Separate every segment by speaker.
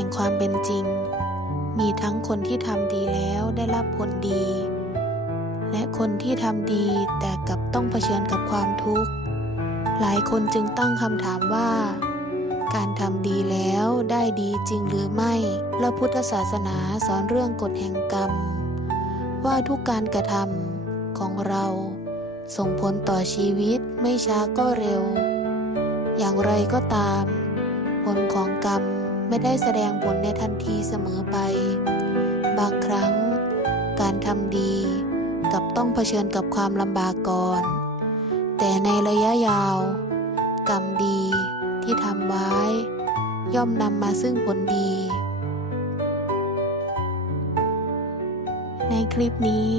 Speaker 1: ห่งความเป็นจริง มีทั้งคนที่ทำดีแล้วได้รับผลดี และคนที่ทำดีแต่กลับต้องเผชิญกับความทุกข์ หลายคนจึงตั้งคำถามว่า การทำดีแล้วได้ดีจริงหรือไม่และพุทธศาสนาสอนเรื่องกฎแห่งกรรม ว่าทุกการกระทำของเราส่งผลต่อชีวิตไม่ช้าก็เร็ว อย่างไรก็ตาม ผลของกรรม ไม่ได้แสดงผลในทันทีเสมอไป บางครั้ง การทำดีกับต้องเผชิญกับความลำบากก่อน แต่ในระยะยาว กรรมดีที่ทำไว้ ย่อมนำมาซึ่งผลดี ในคลิปนี้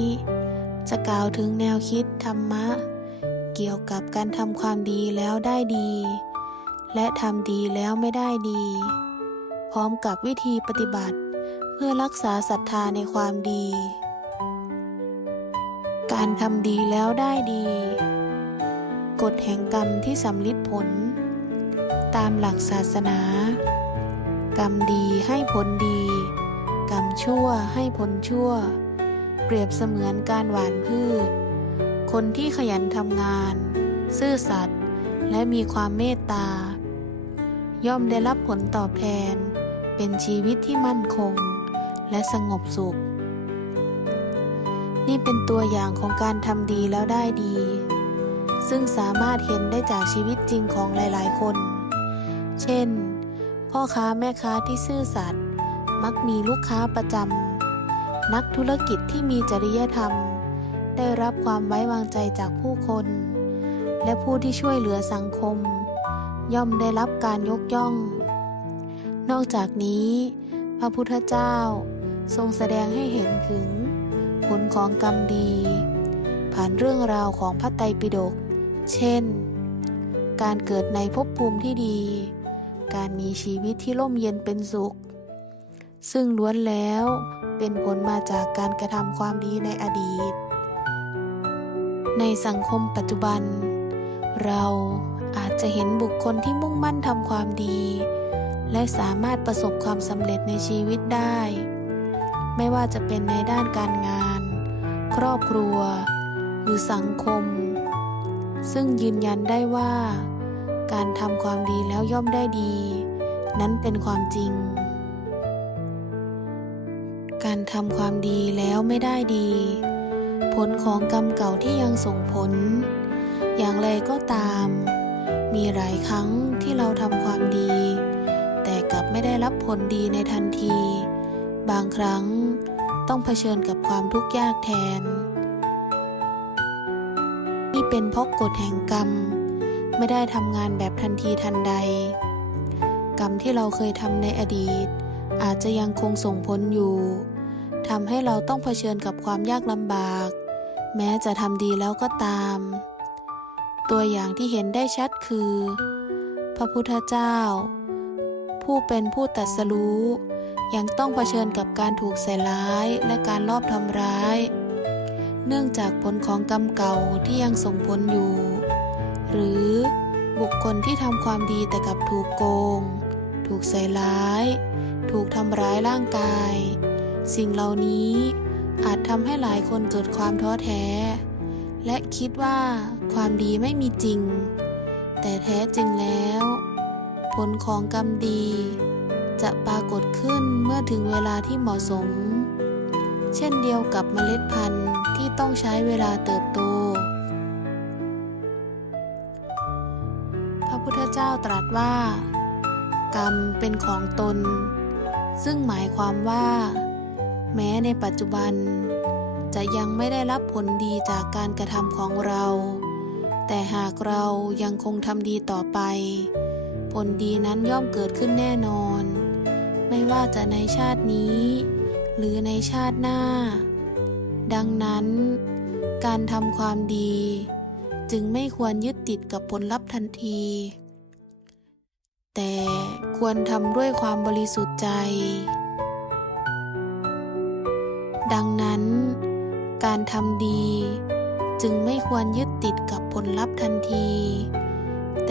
Speaker 1: จะกล่าวถึงแนวคิดธรรมะ เกี่ยวกับการทำความดีแล้วได้ดี และทำดีแล้วไม่ได้ดี พร้อมกับวิธีปฏิบัติ เพื่อรักษาศรัทธาในความดี การทำดีแล้วได้ดี กฎแห่งกรรมที่สำลิดผล ตามหลักศาสนา กรรมดีให้ผลดี กรรมชั่วให้ผลชั่ว เปรียบเสมือนการหว่านพืช คนที่ขยันทำงาน ซื่อสัตย์และมีความเมตตาย่อมได้รับผลตอบแทน เป็นชีวิตที่มั่นคง และสงบสุข นี่เป็นตัวอย่างของการทำดีแล้วได้ดี ซึ่งสามารถเห็นได้จากชีวิตจริงของหลาย ๆ คน เช่น พ่อค้าแม่ค้าที่ซื่อสัตย์มักมีลูกค้าประจำนักธุรกิจที่มีจริยธรรม ได้รับความไว้วางใจจากผู้คน และผู้ที่ช่วยเหลือสังคม ย่อมได้รับการยกย่อง นอกจากนี้ พระพุทธเจ้าทรงแสดงให้เห็นถึง ผลของกรรมดี ผ่านเรื่องราวของพระไตรปิฎกเช่น การเกิดในภพภูมิที่ดี การมีชีวิตที่ร่มเย็นเป็นสุข ซึ่งล้วนแล้วเป็นผลมาจากการกระทำความดีในอดีต ในสังคมปัจจุบัน เราอาจจะเห็นบุคคลที่มุ่งมั่นทำความดี และสามารถประสบความสำเร็จในชีวิตได้ ไม่ว่าจะเป็นในด้านการงาน ครอบครัว หรือสังคม ซึ่งยืนยันได้ว่า การทำความดีแล้วย่อมได้ดี นั้นเป็นความจริง การทำความดีแล้วไม่ได้ดี ผลของกรรมเก่าที่ยังส่งผล อย่างไรก็ตาม มีหลายครั้งที่เราทำความดี ได้รับผลดีในทันที บางครั้งต้องเผชิญกับความทุกข์ยากแทน นี่เป็นเพราะกฎแห่งกรรม ไม่ได้ทำงานแบบทันทีทันใด กรรมที่เราเคยทำในอดีต อาจจะยังคงส่งผลอยู่ทำให้เราต้องเผชิญกับความยากลำบาก แม้จะทำดีแล้วก็ตาม ตัวอย่างที่เห็นได้ชัดคือ พระพุทธเจ้า ผู้เป็นผู้ตรัสรู้ ยังต้องเผชิญกับการถูกใส่ร้ายและการลอบทำร้าย เนื่องจากผลของกรรมเก่าที่ยังส่งผลอยู่ หรือบุคคลที่ทำความดีแต่กับถูกโกง ถูกใส่ร้าย ถูกทำร้ายร่างกาย สิ่งเหล่านี้อาจทำให้หลายคนเกิดความท้อแท้ และคิดว่าความดีไม่มีจริง แต่แท้จริงแล้ว ผลของกรรมดี จะปรากฏขึ้นเมื่อถึงเวลาที่เหมาะสม เช่นเดียวกับเมล็ดพันธุ์ที่ต้องใช้เวลาเติบโต พระพุทธเจ้าตรัสว่า กรรมเป็นของตน ซึ่งหมายความว่า แม้ในปัจจุบัน จะยังไม่ได้รับผลดีจากการกระทำของเรา แต่หากเรายังคงทำดีต่อไป ผลดีนั้นย่อมเกิดขึ้นแน่นอน ไม่ว่าจะในชาตินี้ หรือในชาติหน้า ดังนั้น การทำความดี จึงไม่ควรยึดติดกับผลลัพธ์ทันที แต่ควรทำด้วยความบริสุทธิ์ใจ ดังนั้น การทำดี จึงไม่ควรยึดติดกับผลลัพธ์ทันที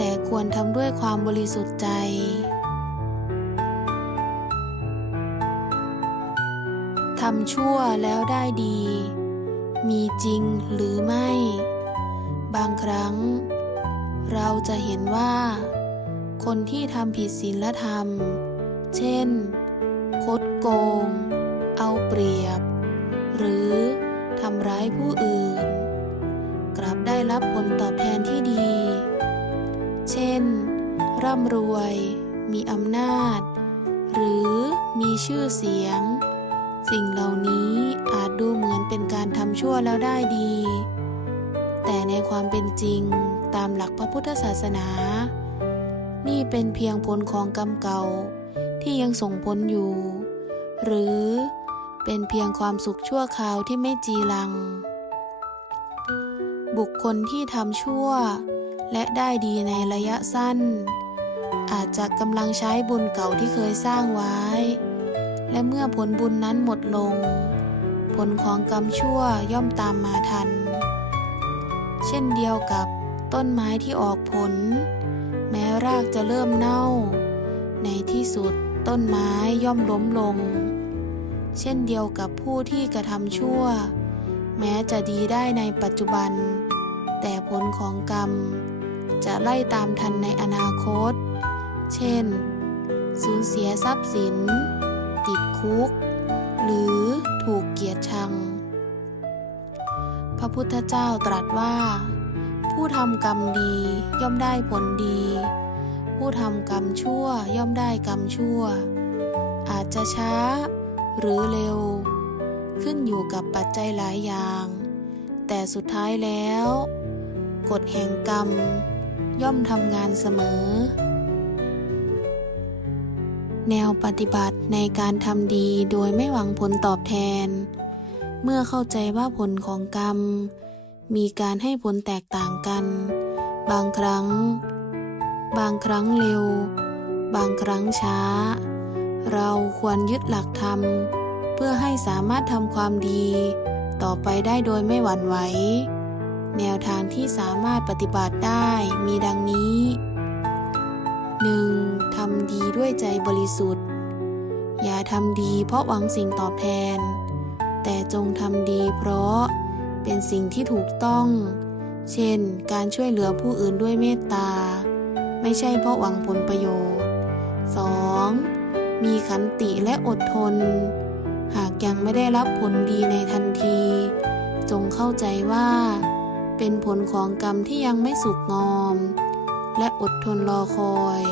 Speaker 1: แต่ควรทำด้วยความบริสุทธิ์ใจ ทำชั่วแล้วได้ดี มีจริงหรือไม่ บางครั้ง เราจะเห็นว่า คนที่ทำผิดศีลธรรม เช่น คดโกง เอาเปรียบ หรือทำร้ายผู้อื่น กลับได้รับผลตอบแทนที่ดี เช่น ร่ำรวย มีอำนาจ หรือมีชื่อเสียง สิ่งเหล่านี้อาจดูเหมือนเป็นการทำชั่วแล้วได้ดี แต่ในความเป็นจริงตามหลักพระพุทธศาสนา นี่เป็นเพียงผลของกรรมเก่าที่ยังส่งผลอยู่ หรือเป็นเพียงความสุขชั่วคราวที่ไม่จีรัง บุคคลที่ทำชั่ว และได้ดีในระยะสั้น อาจจะกำลังใช้บุญเก่าที่เคยสร้างไว้ และเมื่อผลบุญนั้นหมดลง ผลของกรรมชั่วย่อมตามมาทัน เช่นเดียวกับต้นไม้ที่ออกผล แม้รากจะเริ่มเน่า ในที่สุดต้นไม้ย่อมล้มลง เช่นเดียวกับผู้ที่กระทำชั่ว แม้จะดีได้ในปัจจุบัน แต่ผลของกรรม จะไล่ตามทันในอนาคต เช่น สูญเสียทรัพย์สิน ติดคุก หรือถูกเกียดชัง พระพุทธเจ้าตรัสว่า ผู้ทำกรรมดีย่อมได้ผลดี ผู้ทำกรรมชั่วย่อมได้กรรมชั่ว อาจจะช้าหรือเร็ว ขึ้นอยู่กับปัจจัยหลายอย่าง แต่สุดท้ายแล้ว กฎแห่งกรรม ย่อมทำงานเสมอ แนวปฏิบัติในการทำดีโดยไม่หวังผลตอบแทน เมื่อเข้าใจว่าผลของกรรม มีการให้ผลแตกต่างกัน บางครั้ง บางครั้งเร็ว บางครั้งช้า เราควรยึดหลักธรรม เพื่อให้สามารถทำความดี ต่อไปได้โดยไม่หวั่นไหว แนวทางที่สามารถปฏิบัติได้มีดังนี้ 1. ทำดีด้วยใจบริสุทธิ์ อย่าทำดีเพราะหวังสิ่งตอบแทน แต่จงทำดีเพราะเป็นสิ่งที่ถูกต้อง เช่น การช่วยเหลือผู้อื่นด้วยเมตตา ไม่ใช่เพราะหวังผลประโยชน์ 2. มีขันติและอดทน หากยังไม่ได้รับผลดีในทันที จงเข้าใจว่า เป็นผลของกรรมที่ยังไม่สุกงอม และอดทนรอคอย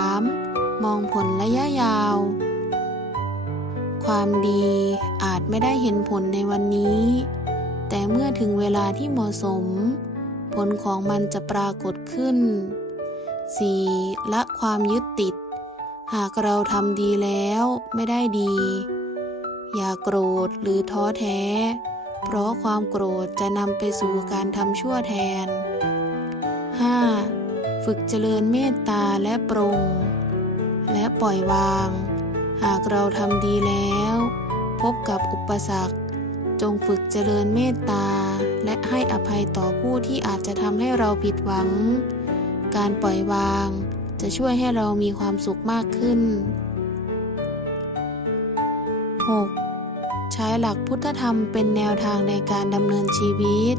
Speaker 1: 3. มองผลระยะยาว ความดีอาจไม่ได้เห็นผลในวันนี้ แต่เมื่อถึงเวลาที่เหมาะสม ผลของมันจะปรากฏขึ้น 4. ละความยึดติด หากเราทำดีแล้วไม่ได้ดี อย่าโกรธหรือท้อแท้ เพราะความโกรธจะนำไปสู่การทำชั่วแทน 5. ฝึกเจริญเมตตาและปรง และปล่อยวาง หากเราทำดีแล้ว พบกับอุปสรรค จงฝึกเจริญเมตตา และให้อภัยต่อผู้ที่อาจจะทำให้เราผิดหวัง การปล่อยวาง จะช่วยให้เรามีความสุขมากขึ้น 6. ใช้หลักพุทธธรรมเป็นแนวทางในการดำเนินชีวิต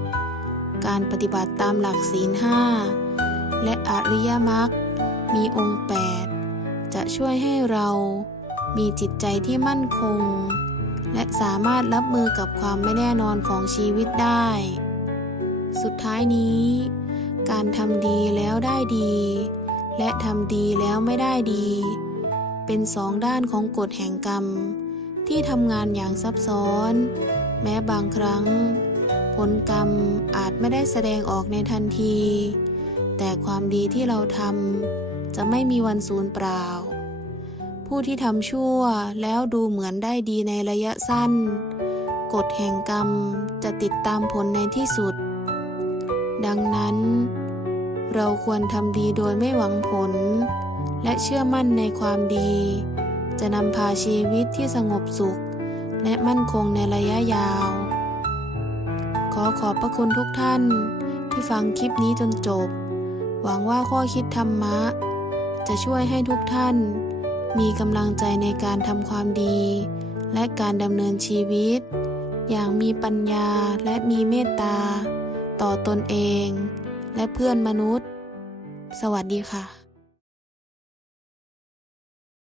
Speaker 1: การปฏิบัติตามหลักศีลห้าและอริยมรรคมีองค์ 8 จะช่วยให้เรามีจิตใจที่มั่นคง และสามารถรับมือกับความไม่แน่นอนของชีวิตได้ สุดท้ายนี้ การทำดีแล้วได้ดี และทำดีแล้วไม่ได้ดี เป็นสองด้านของกฎแห่งกรรม ที่ทำงานอย่างซับซ้อน แม้บางครั้ง ผลกรรมอาจไม่ได้แสดงออกในทันที แต่ความดีที่เราทำจะไม่มีวันสูญเปล่า ผู้ที่ทำชั่วแล้วดูเหมือนได้ดีในระยะสั้น กฎแห่งกรรมจะติดตามผลในที่สุด ดังนั้น เราควรทำดีโดยไม่หวังผล และเชื่อมั่นในความดี จะนำพาชีวิตที่สงบสุข และมั่นคงในระยะยาว ขอขอบพระคุณทุกท่านที่ฟังคลิปนี้จนจบ หวังว่าข้อคิดธรรมะ จะช่วยให้ทุกท่าน มีกำลังใจในการทำความดี และการดำเนินชีวิต อย่างมีปัญญาและมีเมตตา ต่อตนเอง และเพื่อนมนุษย์ สวัสดีค่ะ